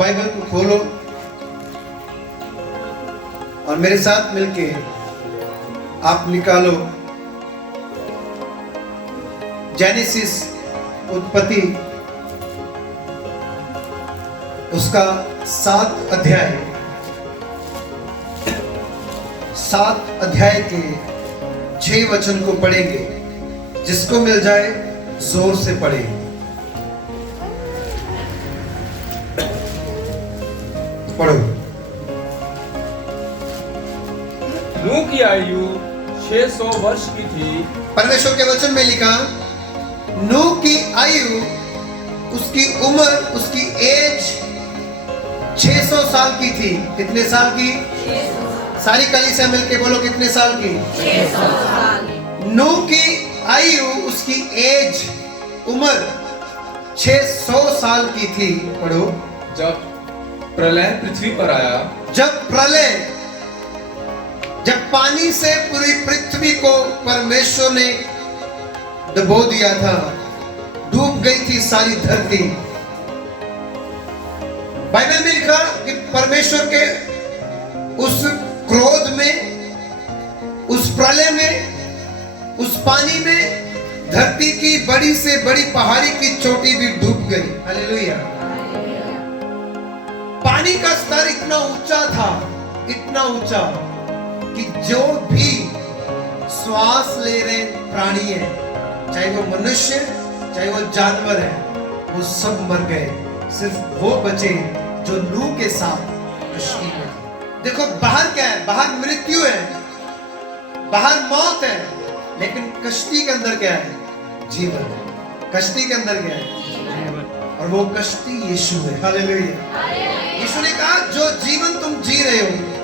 Bible को खोलो और मेरे साथ मिलके आप निकालो जेनेसिस उत्पत्ति उसका 7 अध्याय, 7 अध्याय के 6 वचन को पढ़ेंगे। जिसको मिल जाए जोर से पढ़े। पढ़ो। नूह की आयु 600 वर्ष की थी। परमेश्वर के वचन में लिखा, नूह की आयु, उसकी उम्र, उसकी एज 600 साल की थी। कितने साल की? 600। सारी कलीसिया मिलके बोलो, कितने साल की? 600 साल। नूह की आयु, उसकी एज, उम्र 600 साल की थी। पढ़ो। जब प्रलय पृथ्वी पर आया, जब पानी से पूरी पृथ्वी को परमेश्वर ने डुबो दिया था, डूब गई थी सारी धरती। बाइबल में लिखा कि परमेश्वर के उस क्रोध में, उस प्रलय में, उस पानी में धरती की बड़ी से बड़ी पहाड़ी की चोटी भी डूब गई। हालेलुया। पानी का स्तर इतना ऊंचा था, इतना ऊंचा कि जो भी श्वास ले रहे प्राणी है, चाहे वो मनुष्य, चाहे वो जानवर है, वो सब मर गए। सिर्फ वो बचे जो नूह के साथ कश्ती में थे। देखो बाहर क्या है? बाहर मृत्यु है, बाहर मौत है, लेकिन कश्ती के अंदर क्या है? जीवन है। कश्ती के अंदर क्या है? और वो कश्ती यीशु है। हालेलुया। यीशु ने कहा, जो जीवन तुम जी रहे हो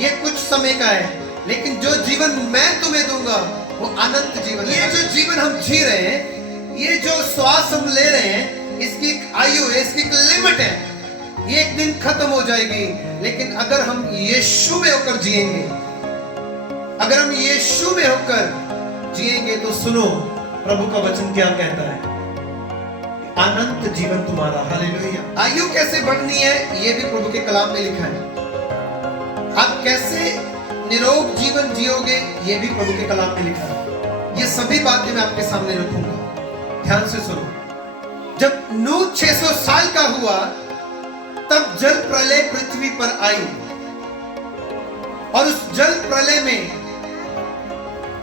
ये कुछ समय का है, लेकिन जो जीवन मैं तुम्हें दूंगा वो अनंत जीवन है। ये जो जीवन हम जी रहे हैं, ये जो श्वास हम ले रहे हैं, इसकी एक आयु है, इसकी एक लिमिट है। ये एक दिन खत्म हो जाएगी। लेकिन अगर हम यीशु में होकर जिएंगे, अगर हम यीशु में होकर जिएंगे, तो सुनो प्रभु का वचन क्या कहता है, अनंत जीवन तुम्हारा। हालेलुया। आयु कैसे बढ़नी है ये भी प्रभु के कलाम में लिखा है। आप कैसे निरोग जीवन जियोगे ये भी प्रभु के कलाम में लिखा है। ये सभी बातें मैं आपके सामने रखूंगा, ध्यान से सुनो। जब नूह 600 साल का हुआ, तब जल प्रलय पृथ्वी पर आई, और उस जल प्रलय में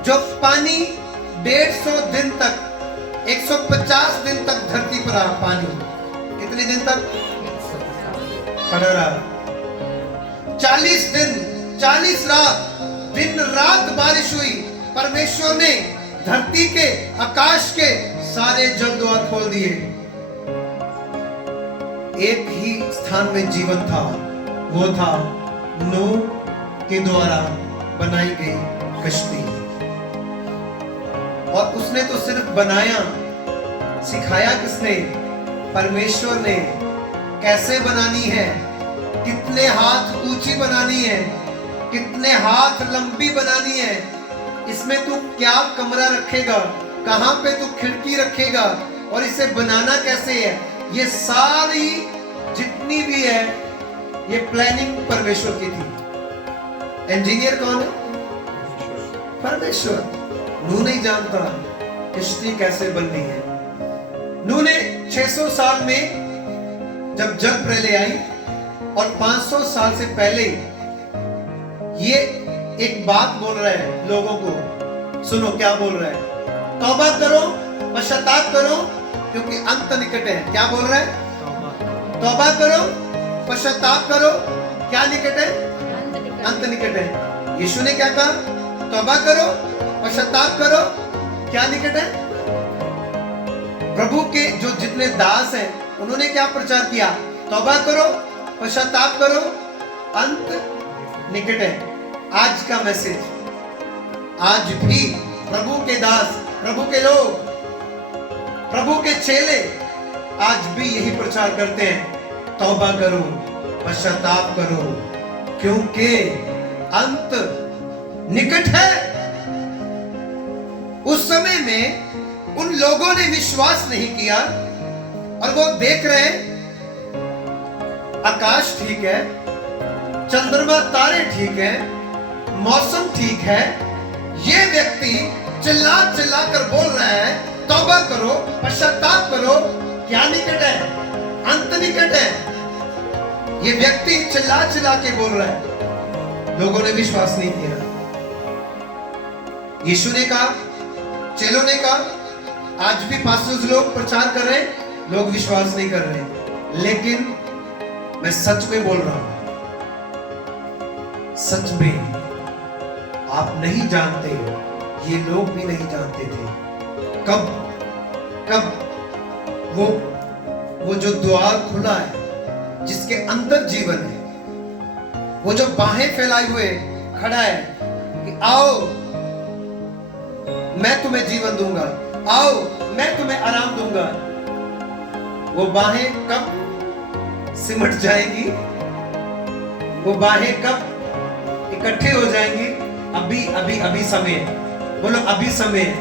जो पानी 150 दिन तक, 150 दिन तक धरती पर रहा पानी। कितने दिन तक? खड़ा रहा। 40 दिन, 40 रात, दिन रात बारिश हुई। परमेश्वर ने धरती के, आकाश के सारे जल द्वार खोल दिए। एक ही स्थान में जीवन था, वो था नूह के द्वारा बनाई गई कश्ती। और उसने तो सिर्फ बनाया, सिखाया किसने? परमेश्वर ने। कैसे बनानी है, कितने हाथ ऊंची बनानी है, कितने हाथ लंबी बनानी है, इसमें तू क्या कमरा रखेगा, कहां पे तू खिड़की रखेगा, और इसे बनाना कैसे है, ये सारी जितनी भी है, ये प्लानिंग परमेश्वर की थी। इंजीनियर कौन है? परमेश्वर। नूह नहीं जानता कश्ती कैसे बननी है। नूह ने 600 साल में जब जल प्रलय आई, और 500 साल से पहले ये एक बात बोल रहा है लोगों को। सुनो क्या बोल रहा है, तौबा करो, पश्चाताप करो, क्योंकि अंत निकट है। क्या बोल रहा है? तौबा करो, पश्चाताप करो, क्या निकट है? अंत निकट है। यीशु ने क्या कहा? तौबा करो, पश्चाताप करो, क्या निकट है? प्रभु के जो जितने दास हैं, उन्होंने क्या प्रचार किया? तौबा करो, पश्चाताप करो, अंत निकट है। आज का मैसेज, आज भी प्रभु के दास, प्रभु के लोग, प्रभु के चेले आज भी यही प्रचार करते हैं, तौबा करो, पश्चाताप करो, क्योंकि अंत निकट है। उस समय में उन लोगों ने विश्वास नहीं किया, और वो देख रहे हैं आकाश ठीक है, चंद्रमा तारे ठीक है, मौसम ठीक है, ये व्यक्ति चिल्ला चिल्ला कर बोल रहा है तौबा करो, पश्चाताप करो, क्या निकट है? अंत निकट है। ये व्यक्ति चिल्ला चिल्ला के बोल रहा है, लोगों ने विश्वास नहीं किया। यीशु ने कहा, चेलों ने कहा, आज भी पास्टर्स लोग प्रचार कर रहे हैं, लोग विश्वास नहीं कर रहे। लेकिन मैं सच में बोल रहा हूं, सच में आप नहीं जानते, ये लोग भी नहीं जानते थे कब वो जो द्वार खुला है, जिसके अंदर जीवन है, वो जो बाहें फैलाए हुए खड़ा है कि आओ मैं तुम्हें जीवन दूंगा, आओ मैं तुम्हें आराम दूंगा, वो बाहें कब सिमट जाएंगी? वो बाहें कब इकट्ठे हो जाएंगी? अभी अभी अभी समय है। बोलो अभी समय है,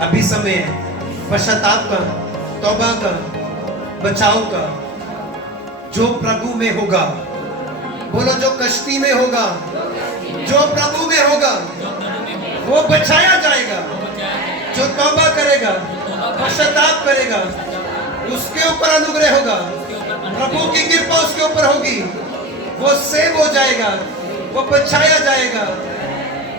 अभी समय है पश्चाताप का, तौबा का, बचाव का। जो प्रभु में होगा, बोलो जो कश्ती में होगा, जो प्रभु में होगा वो बचाया जाएगा। जो तौबा करेगा, पश्चाताप करेगा, उसके ऊपर अनुग्रह होगा, प्रभु की कृपा उसके ऊपर होगी, वो सेव हो जाएगा, वो बचाया जाएगा।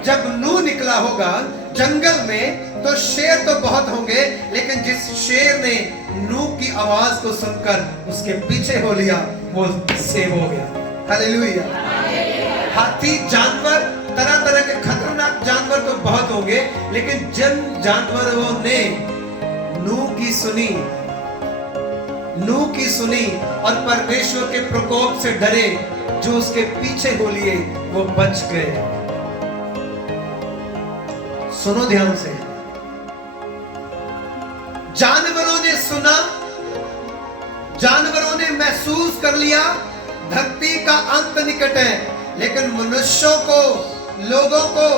जब नूह निकला होगा जंगल में, तो शेर तो बहुत होंगे, लेकिन जिस शेर ने नूह की आवाज को सुनकर उसके पीछे हो लिया, वो सेव हो गया। हालेलुया। हाथी, जानवर, तरह तरह के खतरनाक जानवर तो बहुत होंगे, लेकिन जिन जानवरों ने नूह की सुनी और परमेश्वर के प्रकोप से डरे, जो उसके पीछे हो लिए, वो बच गए। सुनो ध्यान से, जानवरों ने सुना, जानवरों ने महसूस कर लिया धरती का अंत निकट है, लेकिन मनुष्यों को, लोगों को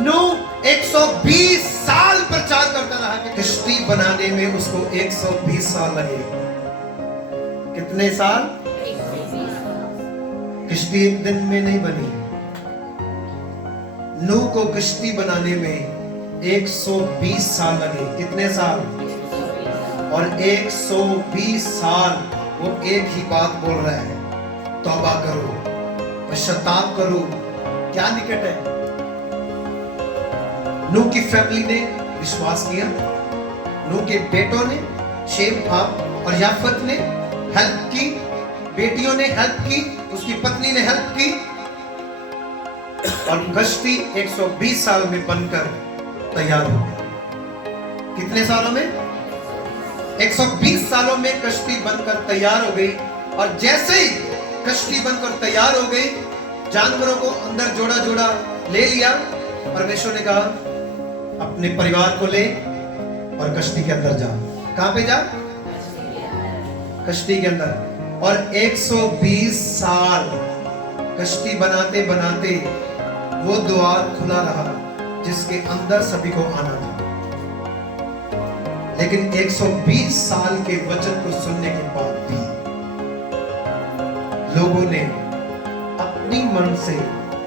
नूह 120 साल प्रचार करता रहा कि कश्ती बनाने में उसको 120 साल लगे। कितने साल? कश्ती एक दिन में नहीं बनी। नूह को कश्ती बनाने में 120 साल लगे। कितने साल? और 120 साल वो एक ही बात बोल रहा है, तौबा करो, पश्चाताप करो, क्या निकट है? नूह की फैमिली ने विश्वास किया, नूह के बेटों ने, शेम, हाम और याफत ने हेल्प की, बेटियों ने हेल्प की, उसकी पत्नी ने हेल्प की, और कश्ती 120 साल में बनकर तैयार हो गई। कितने सालों में? 120 सालों में कश्ती बनकर तैयार हो गई। और जैसे ही कश्ती बनकर तैयार हो गई, जानवरों को अंदर जोड़ा जोड़ा ले लिया। परमेश्वर ने कहा, अपने परिवार को ले और कश्ती के अंदर जा। कहां पे जा? कश्ती के अंदर। और 120 साल कश्ती बनाते बनाते वो द्वार खुला रहा जिसके अंदर सभी को आना था। लेकिन 120 साल के वचन को सुनने के बाद भी लोगों ने अपनी मन से,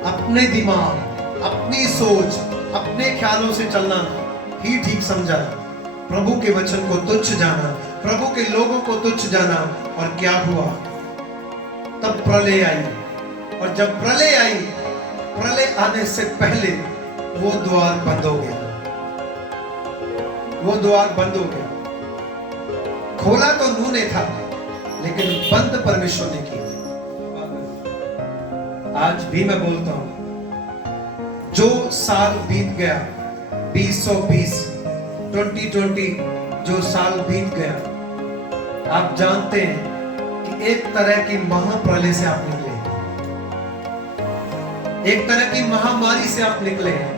अपने दिमाग, अपनी सोच, अपने ख्यालों से चलना ही ठीक समझा, प्रभु के वचन को तुच्छ जाना, प्रभु के लोगों को तुच्छ जाना। और क्या हुआ? तब प्रलय आई। और जब प्रलय आई, प्रलय आने से पहले वो द्वार बंद हो गया। वो द्वार बंद हो गया। खोला तो नूह ने था, लेकिन बंद परमेश्वर ने किया। आज भी मैं बोलता हूं, जो साल बीत गया 2020 जो साल बीत गया, आप जानते हैं कि एक तरह की महाप्रलय से आप निकले, एक तरह की महामारी से आप निकले हैं।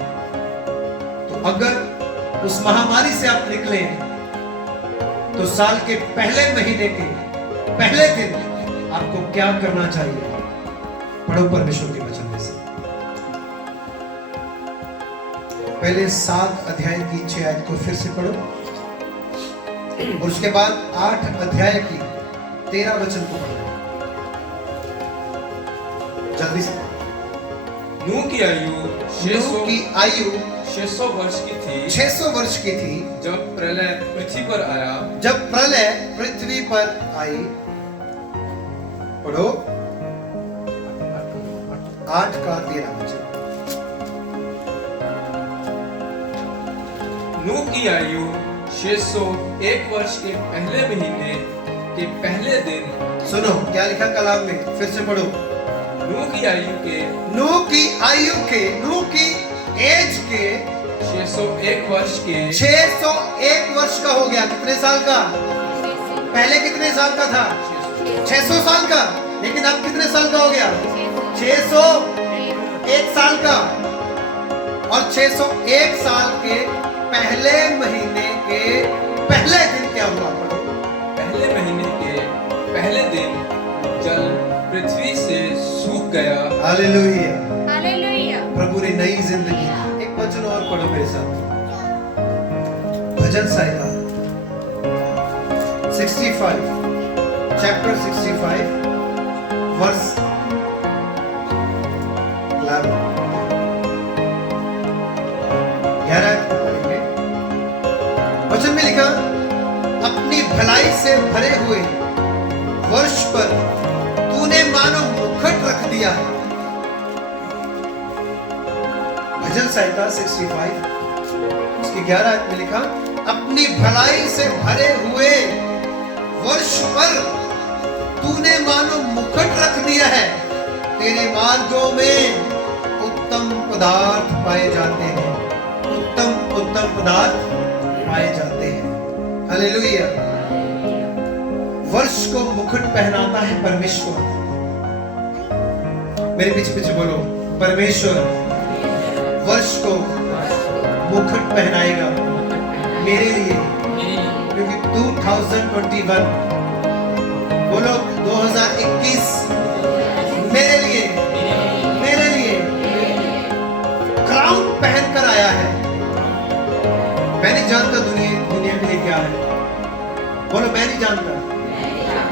तो अगर उस महामारी से आप निकले हैं, तो साल के पहले महीने के पहले दिन आपको क्या करना चाहिए? पढ़ो परमेश्वर के वचन में से पहले 7 अध्याय की 6 आयत को फिर से पढ़ो, और उसके बाद 8 अध्याय की 13 वचन को पढ़ना है, जल्दी से। नूह की आयु नूह की आयु 600 वर्ष की थी 600 वर्ष की थी जब प्रलय पृथ्वी पर आया। जब प्रलय पृथ्वी पर आई। पढ़ो 8 का 13 वचन। नूह की आयु 601 वर्ष के पहले महीने के पहले दिन। सुनो क्या लिखा कलाम में, फिर से पढ़ो। नूह की आयु के नूह की एज के 601 वर्ष के 601 वर्ष का हो गया। कितने साल का? पहले कितने साल का था? 600 साल का। लेकिन अब कितने साल का हो गया? 601 साल का। और 601 साल के पहले महीने के पहले दिन क्या हुआ? पढ़ो। पहले महीने के पहले दिन जल पृथ्वी से सूख गया। Hallelujah, hallelujah. प्रभु ने नई जिंदगी दी। एक वचन और पढ़ो मेरे साथ। भजन संहिता 65, चैप्टर 65 वर्स 11। 11 को पढ़ेंगे। वचन में लिखा, अपनी भलाई से भरे हुए वर्ष पर तूने मानो मुकुट रख दिया है। भजन संहिता 65 उसकी 11 में लिखा, अपनी भलाई से भरे हुए वर्ष पर तूने मानो मुकुट रख दिया है। तेरे मार्गों में उत्तम पदार्थ पाए जाते हैं। उत्तम पदार्थ पाए जाते हैं। हालेलुया। वर्ष को मुकुट पहनाता है परमेश्वर। मेरे पीछे पीछे बोलो, परमेश्वर वर्ष को मुकुट पहनाएगा मेरे लिए। क्योंकि 2021 बोलो 2021 मेरे लिए क्राउन पहनकर आया है। मैं नहीं जानता दुनिया के लिए क्या है। बोलो मैं नहीं जानता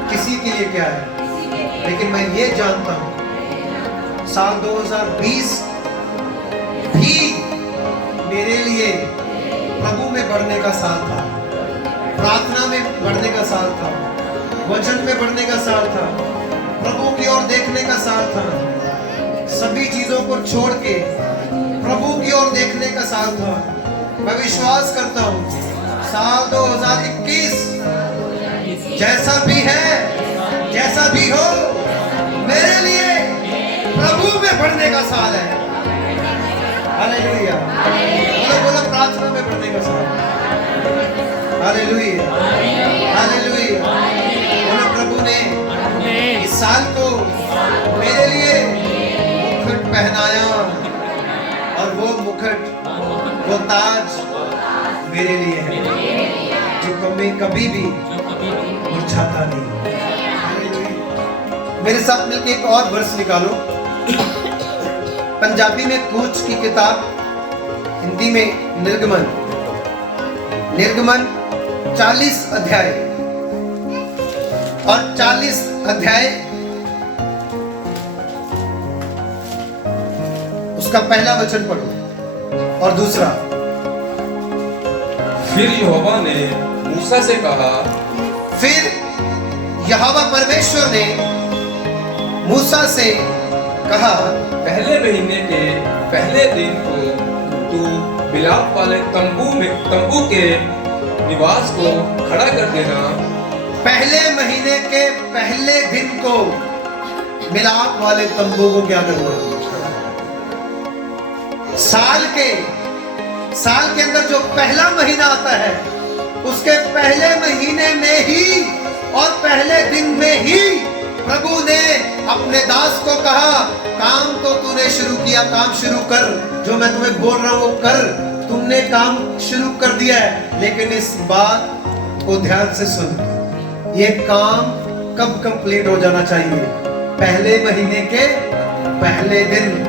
किसी के लिए क्या है, लेकिन मैं ये जानता हूं साल 2020 भी मेरे लिए प्रभु में बढ़ने का साल था, प्रार्थना में बढ़ने का साल था, वचन में बढ़ने का साल था, प्रभु की ओर देखने का साल था। सभी चीजों को छोड़ के प्रभु की ओर देखने का साल था। मैं विश्वास करता हूं साल 2021 जैसा भी है, जैसा भी हो, मेरे लिए प्रभु में बढ़ने का साल है। हालेलुया। बोलो प्रार्थना में बढ़ने का साल। Hallelujah, hallelujah. बोलो प्रभु ने इस साल को मेरे लिए मुकुट पहनाया, और वो मुकुट, वो ताज मेरे लिए है जो कभी भी मुरझाता नहीं। मेरे साथ मिलकर एक और वर्ष निकालो। पंजाबी में कूच की किताब, हिंदी में निर्गमन 40 अध्याय और 40 अध्याय उसका पहला वचन पढ़ो और दूसरा। फिर यहोवा ने मूसा से कहा, फिर यहोवा परमेश्वर ने मूसा से कहा, पहले महीने के पहले दिन को तू मिलाप वाले तंबू के निवास को खड़ा कर देना। पहले महीने के पहले दिन को मिलाप वाले तंबू को क्या करना? साल के अंदर जो पहला महीना आता है, उसके पहले महीने में ही और पहले दिन में ही प्रभु ने अपने दास को कहा, काम तो तूने शुरू किया, काम शुरू कर। जो मैं तुम्हें बोल रहा हूं वो कर। तुमने काम शुरू कर दिया है, लेकिन इस बात को ध्यान से सुन। ये काम कब कंप्लीट हो जाना चाहिए? पहले महीने के पहले दिन।